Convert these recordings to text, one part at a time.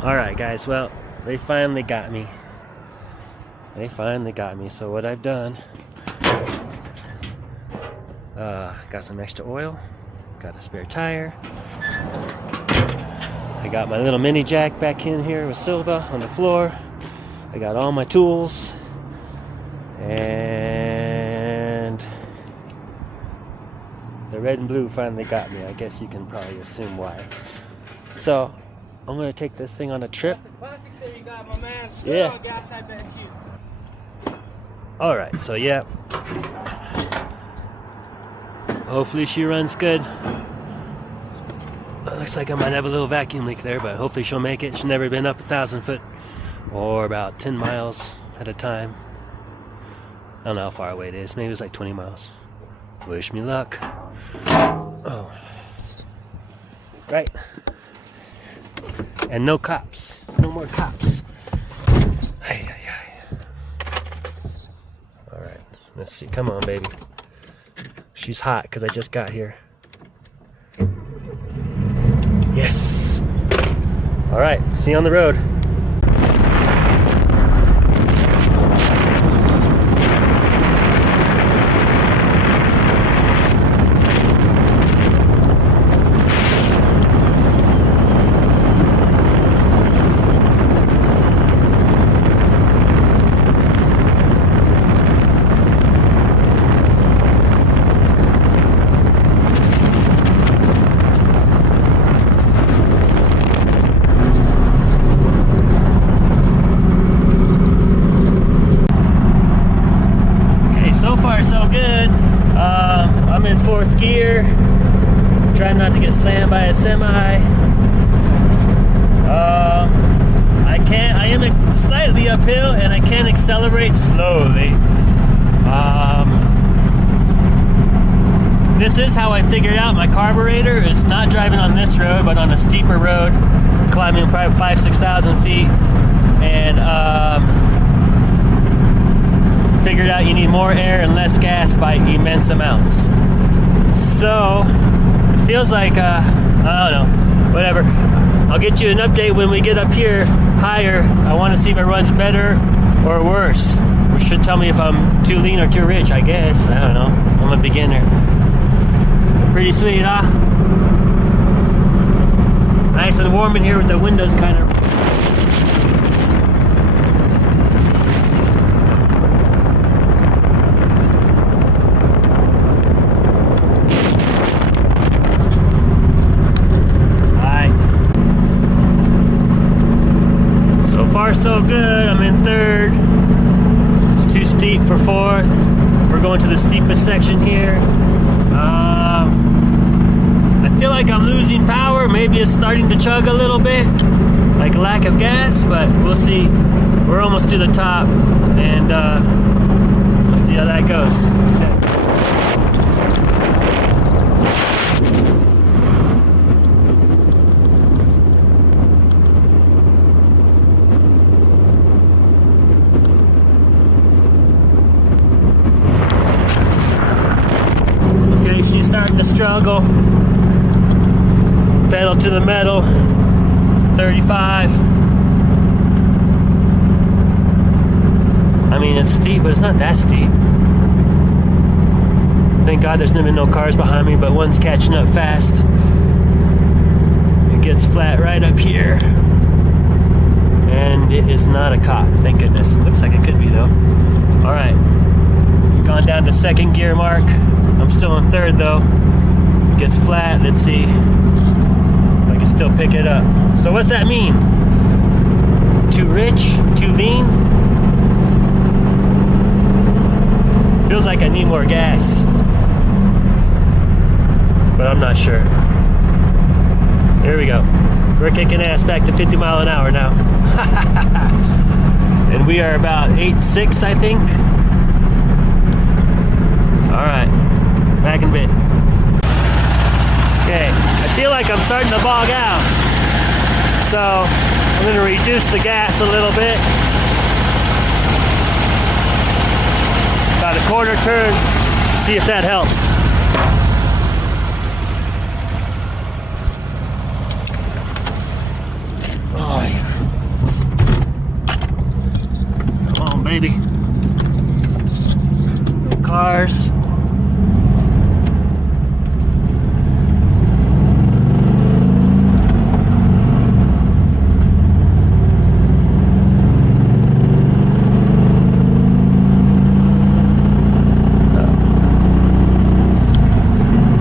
Alright guys, well, they finally got me. So what I've done, got some extra oil, got a spare tire, I got my little mini jack back in here with Silva on the floor, I got all my tools, and the red and blue finally got me. I guess you can probably assume why. So I'm gonna take this thing on a trip. Yeah. Alright, so yeah. Hopefully she runs good. Looks like I might have a little vacuum leak there, but hopefully she'll make it. She's never been up 1,000 foot or about 10 miles at a time. I don't know how far away it is. Maybe it was like 20 miles. Wish me luck. Oh. Right. And no cops. No more cops. Alright, let's see. Come on, baby. She's hot because I just got here. Yes! Alright, see you on the road. So good. I'm in 4th gear, trying not to get slammed by a semi. I am slightly uphill and I can accelerate slowly. This is how I figured out my carburetor is not driving on this road but on a steeper road, climbing probably 5,000–6,000 feet, and figured out you need more air and less gas by immense amounts. So it feels like I don't know, whatever. I'll get you an update when we get up here higher. I want to see if it runs better or worse, which should tell me if I'm too lean or too rich, I guess. I don't know, I'm a beginner. Pretty sweet, huh? Nice and warm in here with the windows kind of. So good. I'm in 3rd. It's too steep for 4th. We're going to the steepest section here. I feel like I'm losing power. Maybe it's starting to chug a little bit, like a lack of gas, but we'll see. We're almost to the top, and we'll see how that goes. Okay. She's starting to struggle. Pedal to the metal. 35. I mean, it's steep, but it's not that steep. Thank God there's been no cars behind me, but one's catching up fast. It gets flat right up here. And it is not a cop, thank goodness. It looks like it could be though. Alright. Gone down to 2nd gear mark. I'm still in 3rd though. It gets flat. Let's see if I can still pick it up. So what's that mean? Too rich? Too lean? Feels like I need more gas. But I'm not sure. Here we go. We're kicking ass back to 50 mile an hour now. And we are about 8.6, I think. Alright. Back in a bit. Okay, I feel like I'm starting to bog out. So I'm going to reduce the gas a little bit. About a quarter turn. See if that helps. Oh, yeah. baby. No cars.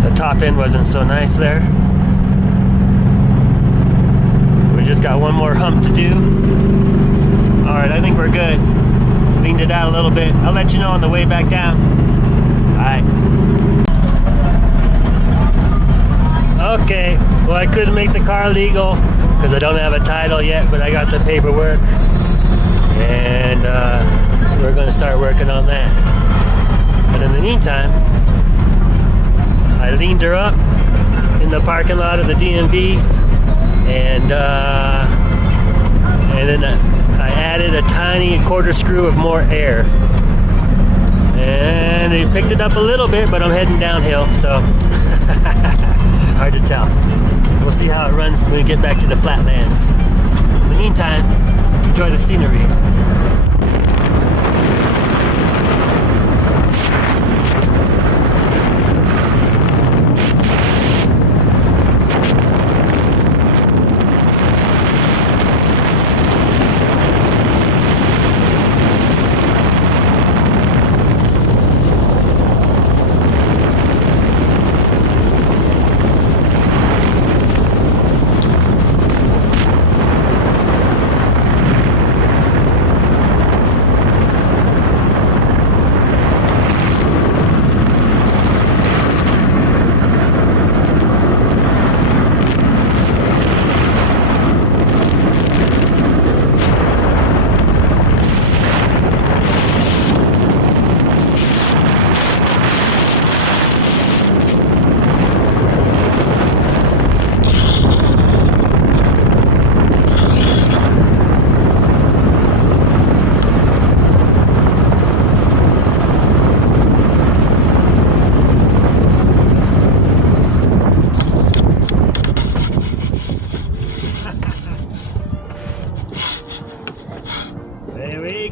The top end wasn't so nice there. We just got one more hump to do. Alright, I think we're good. Leaned it out a little bit. I'll let you know on the way back down. Alright. Okay, well I couldn't make the car legal because I don't have a title yet, but I got the paperwork. And we're going to start working on that. But in the meantime, I leaned her up in the parking lot of the DMV, and then I added a tiny quarter screw of more air, and it picked it up a little bit, but I'm heading downhill, so hard to tell. We'll see how it runs when we get back to the flatlands. In the meantime, enjoy the scenery.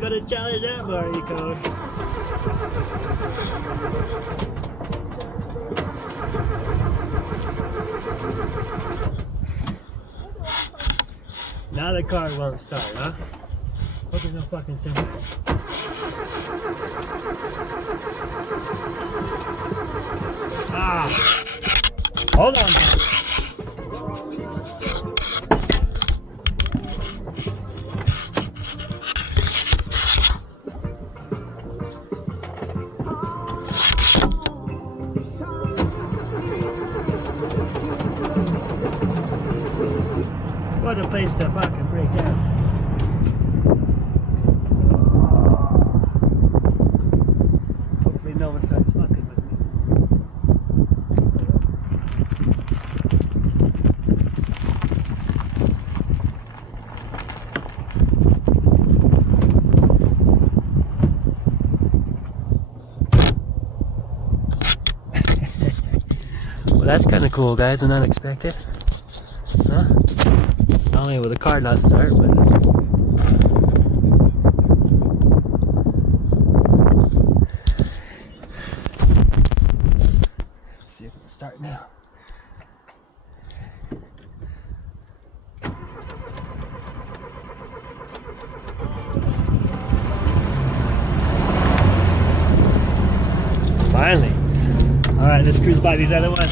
Gonna challenge that Barney code. Now the car won't start, huh? Hope there's no fucking sensors. Ah! Hold on. What a place to fucking break out. Hopefully no one starts fucking with me. Well, that's kind of cool, guys, and unexpected. Huh? Not only will the car not start, but see if it'll start now. Finally. Alright, let's cruise by these other ones.